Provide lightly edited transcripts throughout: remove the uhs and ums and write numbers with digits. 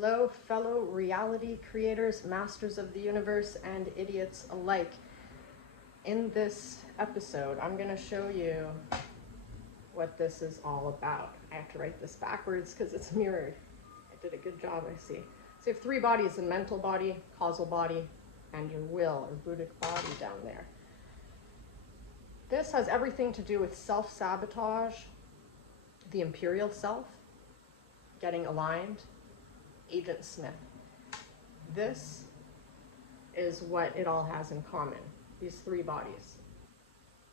Hello, fellow reality creators, masters of the universe, and idiots alike. In this episode, I'm going to show you what this is all about. I have to write this backwards because it's mirrored. I did a good job, I see. So you have three bodies: a mental body, causal body, and your will or Buddhic body down there. This has everything to do with self-sabotage, the Imperial Self, getting aligned, Agent Smith. This is what it all has in common, these three bodies.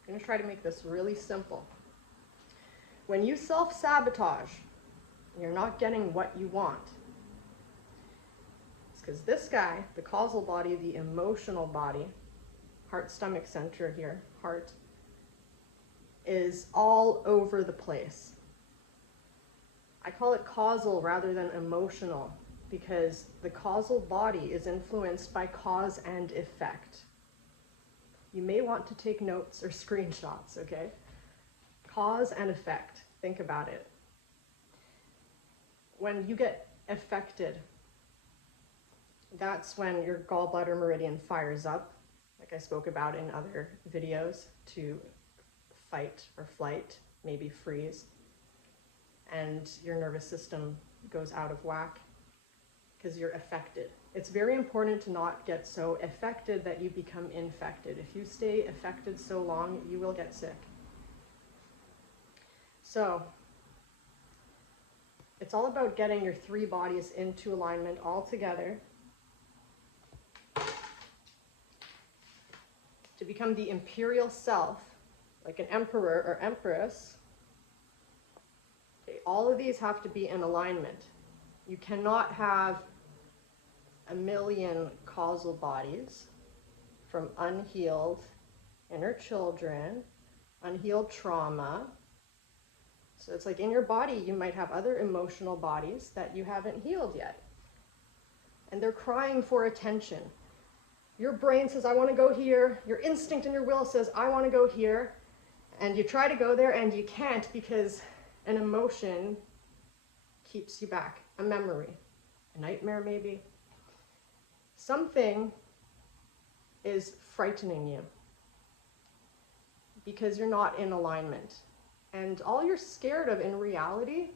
I'm going to try to make this really simple. When you self-sabotage, you're not getting what you want. It's because this guy, the causal body, the emotional body, heart, stomach center here, heart, is all over the place. I call it causal rather than emotional because the causal body is influenced by cause and effect. You may want to take notes or screenshots, okay? Cause and effect, think about it. When you get affected, that's when your gallbladder meridian fires up, like I spoke about in other videos, to fight or flight, maybe freeze, and your nervous system goes out of whack because you're affected. It's very important to not get so affected that you become infected. If you stay affected so long, you will get sick. So it's all about getting your three bodies into alignment all together to become the Imperial Self, like an emperor or empress. Okay, all of these have to be in alignment. You cannot have a million causal bodies from unhealed inner children, unhealed trauma. So it's like in your body, you might have other emotional bodies that you haven't healed yet. And they're crying for attention. Your brain says, I want to go here. Your instinct and your will says, I want to go here. And you try to go there and you can't because an emotion keeps you back. A memory, a nightmare maybe. Something is frightening you because you're not in alignment. And all you're scared of in reality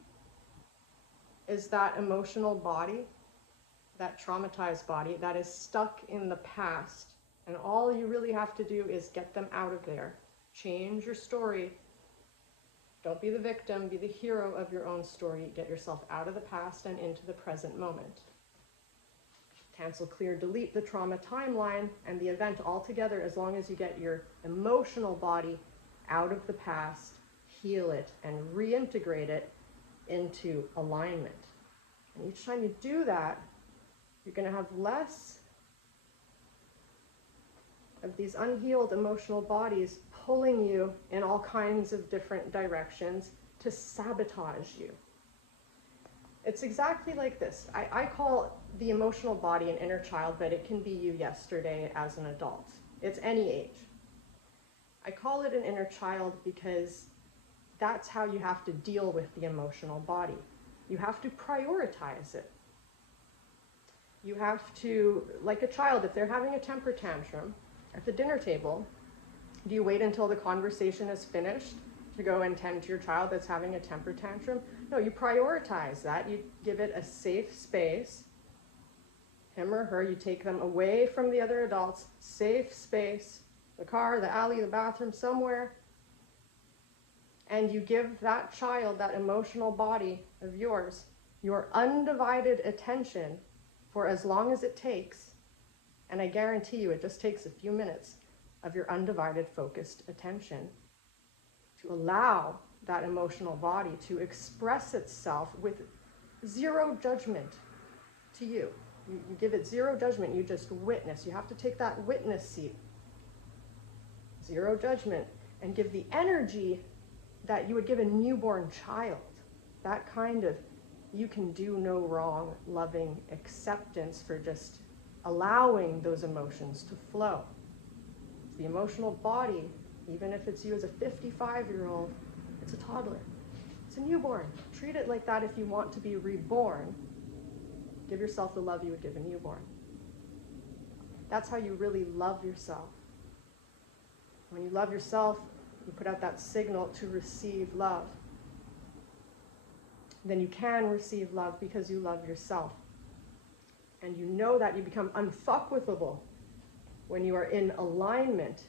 is that emotional body, that traumatized body that is stuck in the past. And all you really have to do is get them out of there. Change your story. Don't be the victim, be the hero of your own story. Get yourself out of the past and into the present moment. Cancel, clear, delete the trauma timeline and the event altogether as long as you get your emotional body out of the past, heal it, and reintegrate it into alignment. And each time you do that, you're going to have less of these unhealed emotional bodies pulling you in all kinds of different directions to sabotage you. It's exactly like this. I call the emotional body an inner child, but it can be you yesterday as an adult. It's any age. I call it an inner child because that's how you have to deal with the emotional body. You have to prioritize it. You have to, like a child, if they're having a temper tantrum at the dinner table, do you wait until the conversation is finished to go and tend to your child that's having a temper tantrum? No, you prioritize that. You give it a safe space, him or her. You take them away from the other adults, safe space, the car, the alley, the bathroom, somewhere. And you give that child, that emotional body of yours, your undivided attention for as long as it takes. And I guarantee you it just takes a few minutes of your undivided, focused attention to allow that emotional body to express itself with zero judgment to you. You give it zero judgment, you just witness. You have to take that witness seat. Zero judgment, and give the energy that you would give a newborn child. That kind of you can do no wrong, loving acceptance for just allowing those emotions to flow. The emotional body, even if it's you as a 55-year-old, it's a toddler. It's a newborn. Treat it like that if you want to be reborn. Give yourself the love you would give a newborn. That's how you really love yourself. When you love yourself, you put out that signal to receive love. Then you can receive love because you love yourself. And you know that you become unfuckwithable when you are in alignment,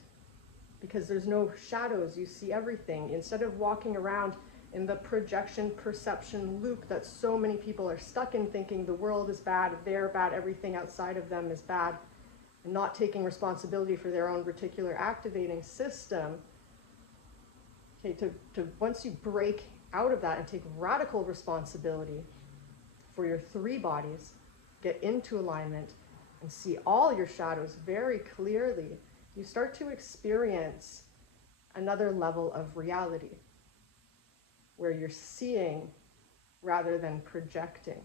because there's no shadows. You see everything. Instead of walking around in the projection perception loop that so many people are stuck in, thinking the world is bad, they're bad, everything outside of them is bad, and not taking responsibility for their own reticular activating system. Okay, to once you break out of that and take radical responsibility for your three bodies, get into alignment and see all your shadows very clearly, you start to experience another level of reality where you're seeing rather than projecting.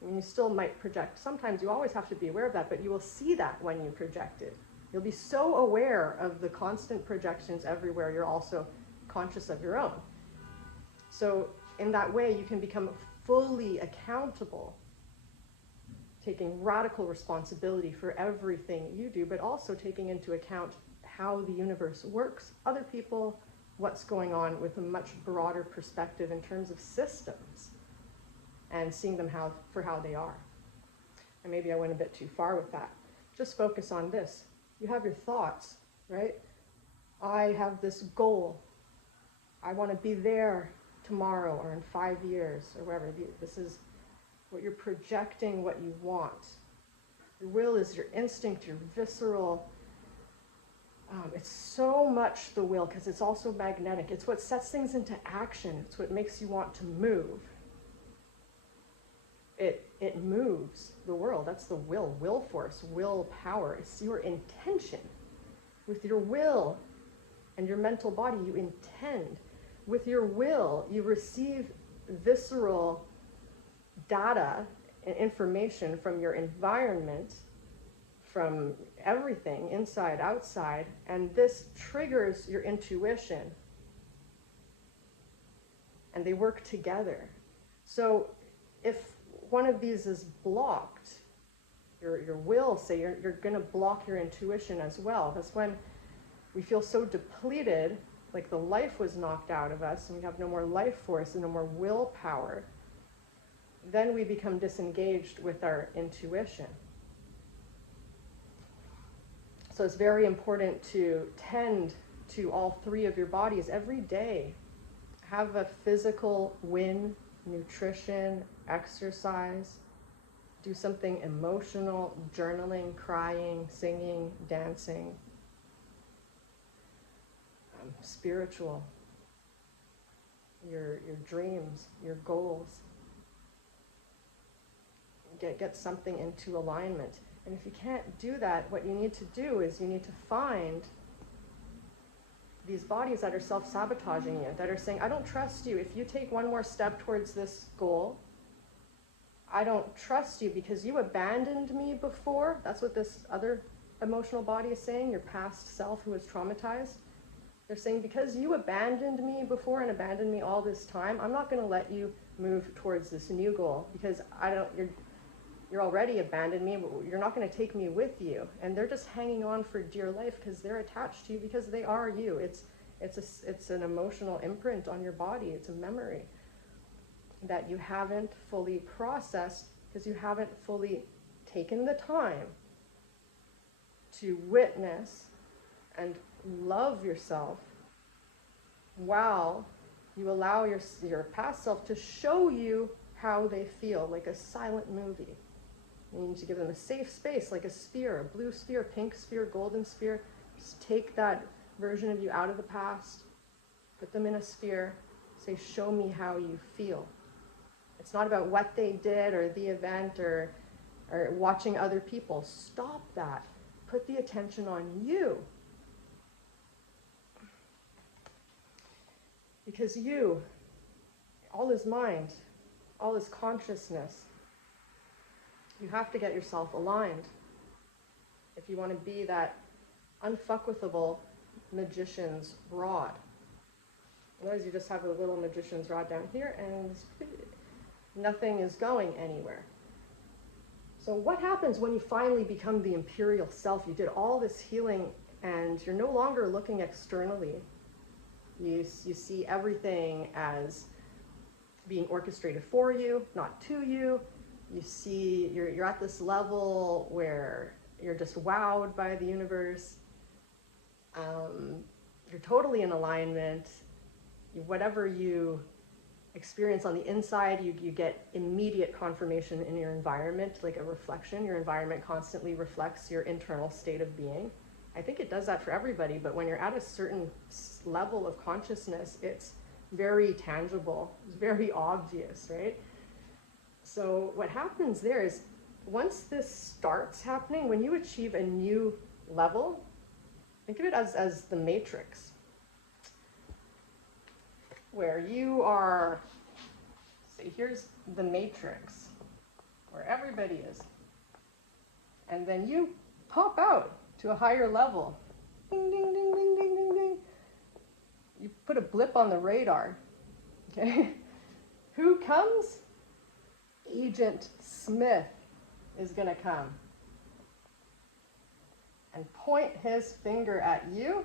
I mean, you still might project. Sometimes you always have to be aware of that, but you will see that when you project it. You'll be so aware of the constant projections everywhere, you're also conscious of your own. So in that way, you can become fully accountable, taking radical responsibility for everything you do, but also taking into account how the universe works, other people, what's going on with a much broader perspective in terms of systems, and seeing them for how they are. And maybe I went a bit too far with that. Just focus on this. You have your thoughts, right? I have this goal. I want to be there tomorrow or in 5 years or whatever. This is what you're projecting, what you want. Your will is your instinct, your visceral. It's so much the will because it's also magnetic. It's what sets things into action. It's what makes you want to move. It moves the world. That's the will force, willpower. It's your intention. With your will and your mental body, you intend. With your will, you receive visceral data and information from your environment, from everything, inside, outside, and this triggers your intuition. And they work together. So if one of these is blocked, your will, say, you're going to block your intuition as well. That's when we feel so depleted, like the life was knocked out of us, and we have no more life force and no more willpower. Then we become disengaged with our intuition. So it's very important to tend to all three of your bodies every day. Have a physical win, nutrition, exercise. Do something emotional, journaling, crying, singing, dancing. Spiritual. Your dreams, your goals. Get something into alignment. And if you can't do that, what you need to do is you need to find these bodies that are self-sabotaging you, that are saying, I don't trust you. If you take one more step towards this goal, I don't trust you because you abandoned me before. That's what this other emotional body is saying, your past self who was traumatized. They're saying, because you abandoned me before and abandoned me all this time, I'm not going to let you move towards this new goal because you're already abandoned me, but you're not going to take me with you. And they're just hanging on for dear life because they're attached to you because they are you. It's an emotional imprint on your body. It's a memory that you haven't fully processed because you haven't fully taken the time to witness and love yourself while you allow your past self to show you how they feel, like a silent movie. You need to give them a safe space, like a sphere, a blue sphere, pink sphere, golden sphere. Just take that version of you out of the past, put them in a sphere, say, show me how you feel. It's not about what they did or the event or watching other people. Stop that. Put the attention on you. Because you, all is mind, all is consciousness. You have to get yourself aligned if you want to be that unfuckwithable magician's rod. Otherwise you just have a little magician's rod down here and nothing is going anywhere. So what happens when you finally become the Imperial Self? You did all this healing and you're no longer looking externally. You see everything as being orchestrated for you, not to you. You see, you're at this level where you're just wowed by the universe. You're totally in alignment. Whatever you experience on the inside, you get immediate confirmation in your environment, like a reflection. Your environment constantly reflects your internal state of being. I think it does that for everybody, but when you're at a certain level of consciousness, it's very tangible, it's very obvious, right? So what happens there is, once this starts happening, when you achieve a new level, think of it as the matrix, where you are, say, here's the matrix, where everybody is. And then you pop out to a higher level. Ding, ding, ding, ding, ding, ding, ding. You put a blip on the radar, okay? Who comes? Agent Smith is gonna come and point his finger at you,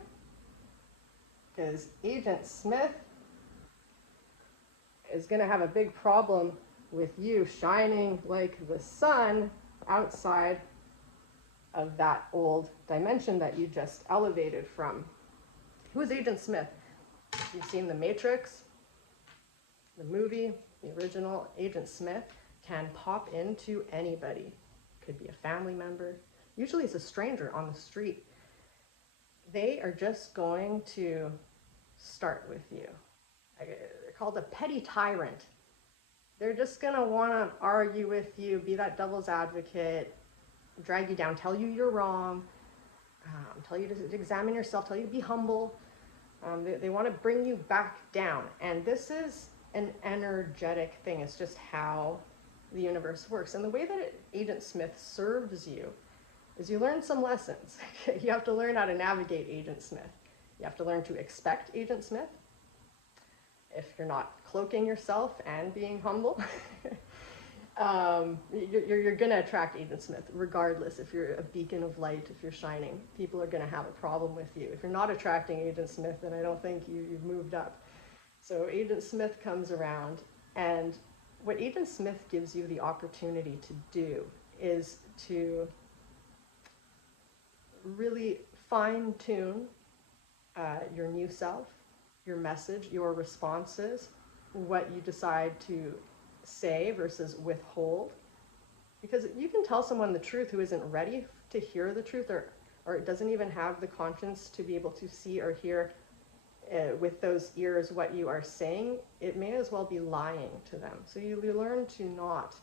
because Agent Smith is going to have a big problem with you shining like the sun outside of that old dimension that you just elevated from. Who is Agent Smith? You've seen The Matrix, the movie, the original. Agent Smith can pop into anybody. Could be a family member. Usually it's a stranger on the street. They are just going to start with you. They're called a petty tyrant. They're just gonna wanna argue with you, be that devil's advocate, drag you down, tell you you're wrong, tell you to examine yourself, tell you to be humble. They wanna bring you back down. And this is an energetic thing. It's just how the universe works. And the way that Agent Smith serves you is you learn some lessons. You have to learn how to navigate Agent Smith. You have to learn to expect Agent Smith. If you're not cloaking yourself and being humble, you're going to attract Agent Smith regardless. If you're a beacon of light, if you're shining, people are going to have a problem with you. If you're not attracting Agent Smith, then I don't think you've moved up. So Agent Smith comes around, and what Agent Smith gives you the opportunity to do is to really fine-tune your new self, your message, your responses, what you decide to say versus withhold. Because you can tell someone the truth who isn't ready to hear the truth, or doesn't even have the conscience to be able to see or hear with those ears what you are saying. It may as well be lying to them. So you learn to not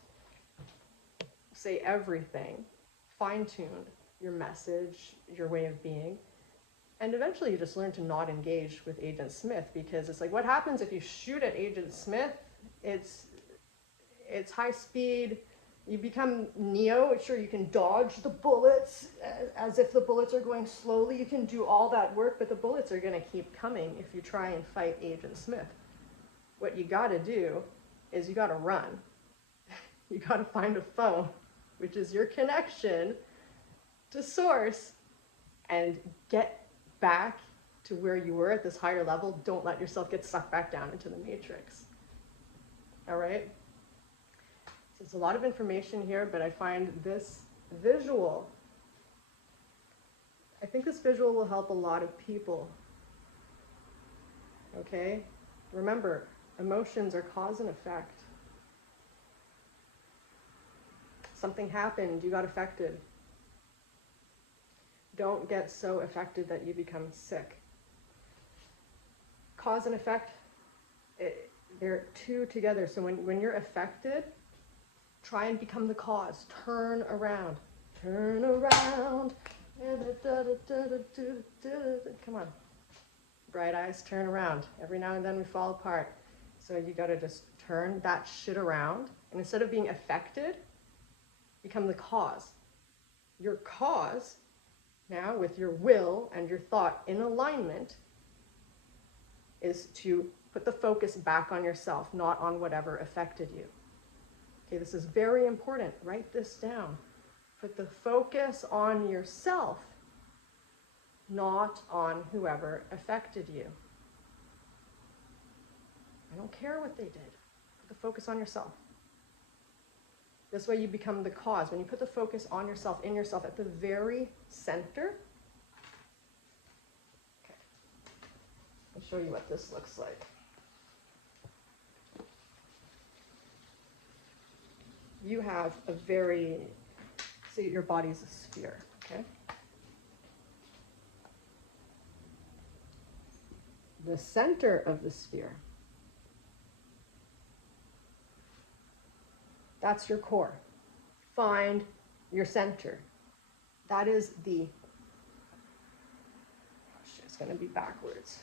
say everything, fine-tune your message, your way of being. And eventually you just learn to not engage with Agent Smith, because it's like, what happens if you shoot at Agent Smith? It's high speed. You become Neo. Sure, you can dodge the bullets as if the bullets are going slowly. You can do all that work, but the bullets are going to keep coming if you try and fight Agent Smith. What you got to do is you got to run. You got to find a phone, which is your connection to source, and get back to where you were at this higher level. Don't let yourself get sucked back down into the matrix. All right? So it's a lot of information here, but I find this visual, I think this visual will help a lot of people. Okay? Remember, emotions are cause and effect. Something happened, you got affected. Don't get so affected that you become sick. Cause and effect, they're two together. So when you're affected, try and become the cause. Turn around. Turn around. Come on. Bright eyes, turn around. Every now and then we fall apart. So you gotta just turn that shit around. And instead of being affected, become the cause. Your cause, now with your will and your thought in alignment, is to put the focus back on yourself, not on whatever affected you. Okay, this is very important. Write this down. Put the focus on yourself, not on whoever affected you. I don't care what they did. Put the focus on yourself. This way you become the cause. When you put the focus on yourself, in yourself, at the very center. Okay. I'll show you what this looks like. You have a very, see, your body's a sphere, okay? The center of the sphere, that's your core. Find your center. That is the, gosh, it's going to be backwards.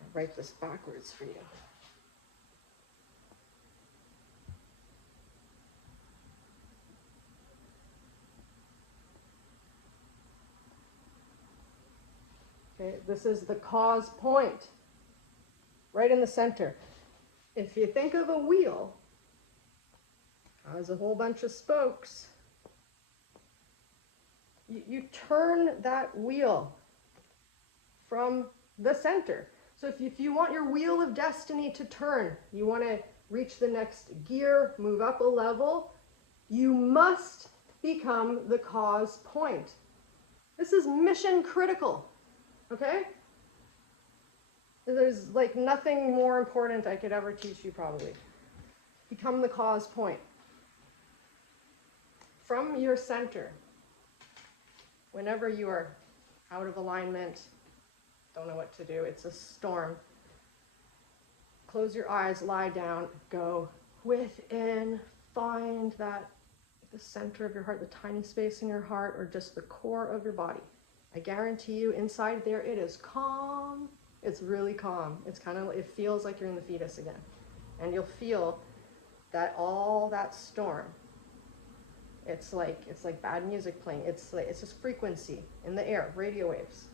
I'll write this backwards for you. Okay, this is the cause point, right in the center. If you think of a wheel, has a whole bunch of spokes, you turn that wheel from the center. So if you want your wheel of destiny to turn, you want to reach the next gear, move up a level, you must become the cause point. This is mission critical. Okay? There's like nothing more important I could ever teach you probably. Become the cause point. From your center, whenever you are out of alignment, don't know what to do, it's a storm, close your eyes, lie down, go within, find that the center of your heart, the tiny space in your heart, or just the core of your body. I guarantee you inside there it is calm. It's really calm. It's kind of, it feels like you're in the fetus again. And you'll feel that all that storm, it's like bad music playing. It's just frequency in the air, radio waves.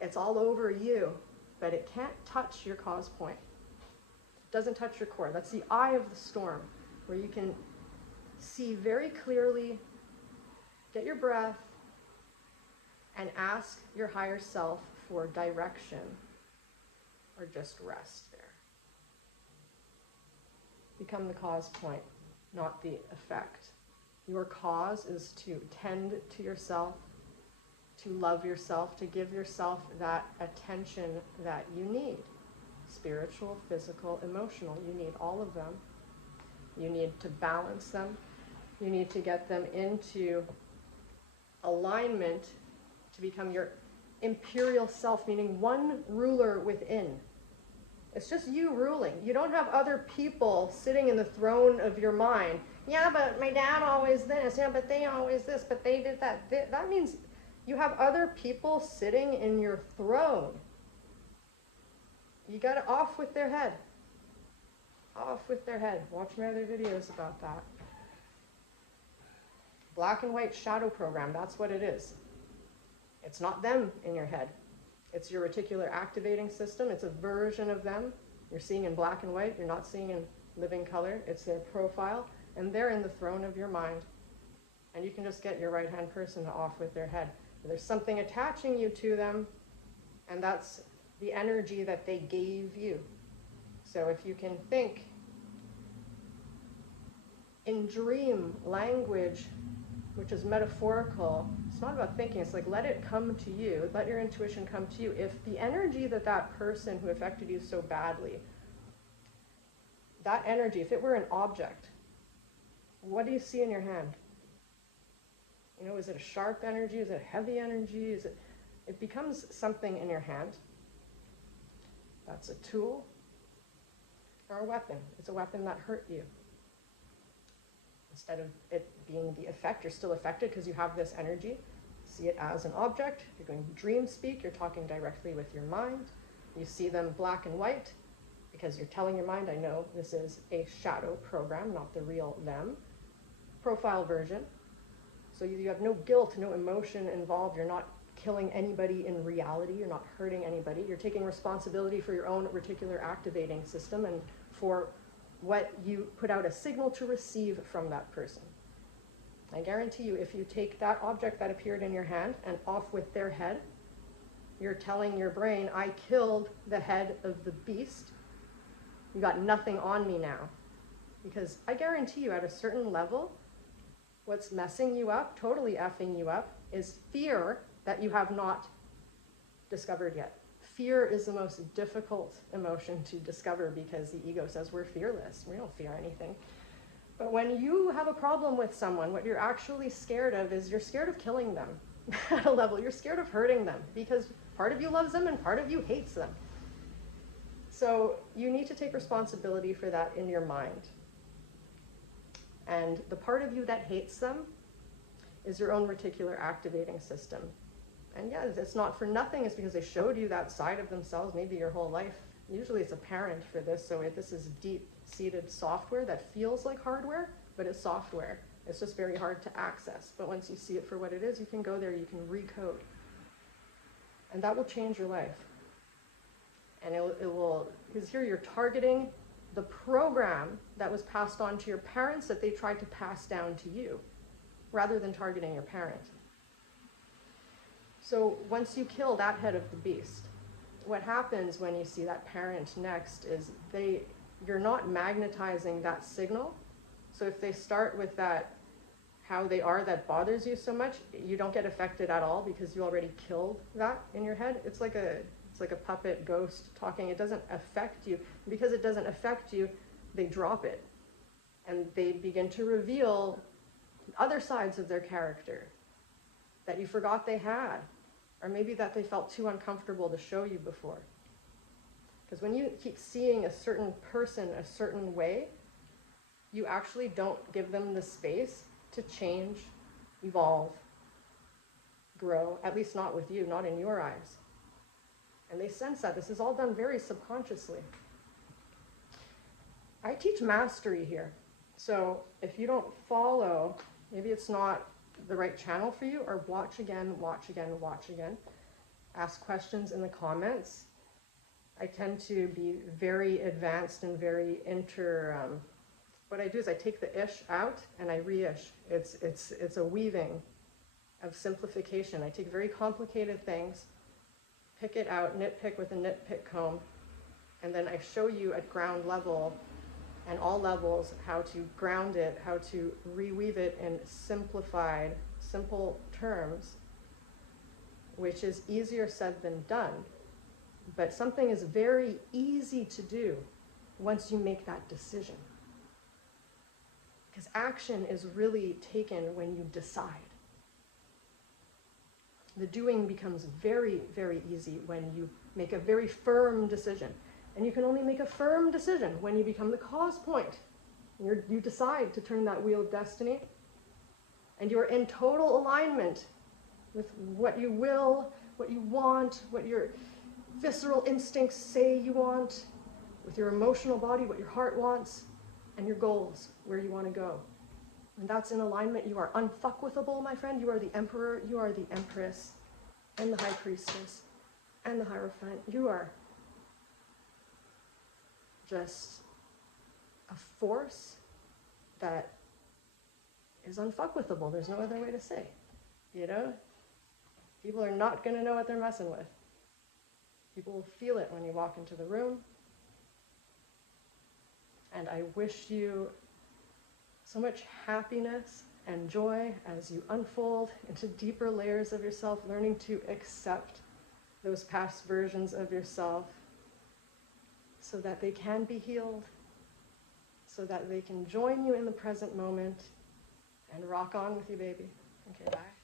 It's all over you, but it can't touch your cause point. It doesn't touch your core. That's the eye of the storm, where you can see very clearly, get your breath, and ask your higher self for direction, or just rest there. Become the cause point, not the effect. Your cause is to tend to yourself, to love yourself, to give yourself that attention that you need. Spiritual, physical, emotional. You need all of them. You need to balance them. You need to get them into alignment to become your imperial self, meaning one ruler within. It's just you ruling. You don't have other people sitting in the throne of your mind. Yeah, but my dad always this. Yeah, but they always this, but they did that. That means you have other people sitting in your throne. You got to off with their head. Off with their head. Watch my other videos about that. Black and white shadow program, that's what it is. It's not them in your head. It's your reticular activating system. It's a version of them. You're seeing in black and white. You're not seeing in living color. It's their profile. And they're in the throne of your mind. And you can just get your right-hand person to off with their head. There's something attaching you to them, and that's the energy that they gave you. So if you can think in dream language, which is metaphorical, it's not about thinking, it's like let it come to you, let your intuition come to you. If the energy that that person who affected you so badly, that energy, if it were an object, what do you see in your hand? You know, is it a sharp energy? Is it a heavy energy? It becomes something in your hand. That's a tool or a weapon. It's a weapon that hurt you. Instead of it being the effect, you're still affected because you have this energy. See it as an object. You're going dream speak. You're talking directly with your mind. You see them black and white because you're telling your mind, I know this is a shadow program, not the real them. Profile version. So you have no guilt, no emotion involved. You're not killing anybody in reality. You're not hurting anybody. You're taking responsibility for your own reticular activating system and for what you put out a signal to receive from that person. I guarantee you, if you take that object that appeared in your hand and off with their head, you're telling your brain, I killed the head of the beast. You got nothing on me now. Because I guarantee you, at a certain level, what's messing you up, totally effing you up, is fear that you have not discovered yet. Fear is the most difficult emotion to discover because the ego says we're fearless. We don't fear anything. But when you have a problem with someone, what you're actually scared of is you're scared of killing them at a level. You're scared of hurting them because part of you loves them and part of you hates them. So you need to take responsibility for that in your mind. And the part of you that hates them is your own reticular activating system. And yeah, it's not for nothing. It's because they showed you that side of themselves maybe your whole life. Usually it's apparent for this, so this is deep-seated software that feels like hardware, but it's software. It's just very hard to access. But once you see it for what it is, you can go there, you can recode. And that will change your life. And it will, because here you're targeting the program that was passed on to your parents that they tried to pass down to you, rather than targeting your parent. So once you kill that head of the beast, what happens when you see that parent next is you're not magnetizing that signal. So if they start with that, how they are that bothers you so much, you don't get affected at all because you already killed that in your head. It's like a puppet ghost talking. It doesn't affect you. Because it doesn't affect you, they drop it. And they begin to reveal other sides of their character that you forgot they had. Or maybe that they felt too uncomfortable to show you before. Because when you keep seeing a certain person a certain way, you actually don't give them the space to change, evolve, grow, at least not with you, not in your eyes. And they sense that. This is all done very subconsciously. I teach mastery here. So if you don't follow, maybe it's not the right channel for you, or watch again, watch again, watch again. Ask questions in the comments. I tend to be very advanced and very what I do is I take the ish out and I re-ish. It's a weaving of simplification. I take very complicated things, pick it out, nitpick with a nitpick comb, and then I show you at ground level and all levels how to ground it, how to reweave it in simplified, simple terms, which is easier said than done. But something is very easy to do once you make that decision. Because action is really taken when you decide. The doing becomes very, very easy when you make a very firm decision. And you can only make a firm decision when you become the cause point. You decide to turn that wheel of destiny, and you're in total alignment with what you will, what you want, what your visceral instincts say you want, with your emotional body, what your heart wants, and your goals, where you want to go. And that's in alignment. You are unfuckwithable, my friend. You are the emperor, you are the empress, and the high priestess, and the hierophant. You are just a force that is unfuckwithable. There's no other way to say. You know? People are not going to know what they're messing with. People will feel it when you walk into the room. And I wish you so much happiness and joy as you unfold into deeper layers of yourself, learning to accept those past versions of yourself so that they can be healed, so that they can join you in the present moment and rock on with you, baby. Okay, bye.